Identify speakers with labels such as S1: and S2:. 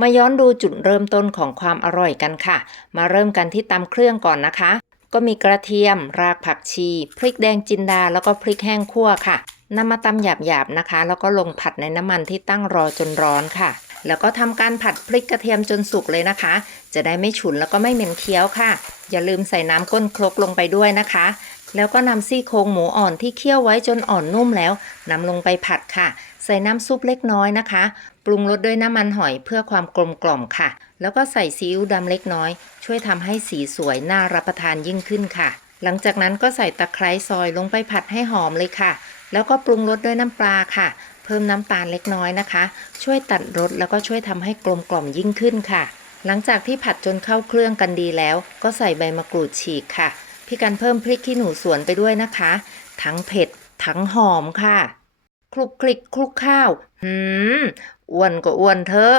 S1: มาย้อนดูจุดเริ่มต้นของความอร่อยกันค่ะ มาเริ่มกันที่ตำเครื่องก่อนนะคะ ก็มีกระเทียม รากผักชี พริกแดงจินดา แล้วก็พริกแห้งคั่วค่ะนำมาตำหยาบๆนะคะ แล้วก็ลงผัดในน้ำมันที่ตั้งรอจนร้อนค่ะ แล้วก็ทำการผัดพริกกระเทียมจนสุกเลยนะคะ จะได้ไม่ฉุนแล้วก็ไม่เหม็นเคี้ยวค่ะ อย่าลืมใส่น้ำก้นครกลงไปด้วยนะคะ แล้วก็นำซี่โครงหมูอ่อนที่เคี่ยวไว้จนอ่อนนุ่มแล้วนำลงไปผัดค่ะ ใส่น้ำซุปเล็กน้อยนะคะ รุงรสด้วยน้ำมันหอยเพื่อความกลมกล่อมค่ะ แล้วก็ใส่ซีอิ๊วดำเล็กน้อย ช่วยทำให้สีสวยน่ารับประทานยิ่งขึ้นค่ะ หลังจากนั้นก็ใส่ตะไคร้ซอยลงไปผัดให้หอมเลยค่ะ แล้วก็ปรุงรสด้วยน้ำปลาค่ะ เพิ่มน้ำตาลเล็กน้อยนะคะ ช่วยตัดรสแล้วก็ช่วยทำให้กลมกล่อมยิ่งขึ้นค่ะ หลังจากที่ผัดจนเข้าเครื่องกันดีแล้ว ก็ใส่ใบมะกรูดฉีกค่ะพี่กันเพิ่มพริกขี้หนูสวนไปด้วยนะคะ ทั้งเผ็ดทั้งหอมค่ะ คลุกคลิกคลุกข้าว หืมอ้วนก็อ้วนเถอะ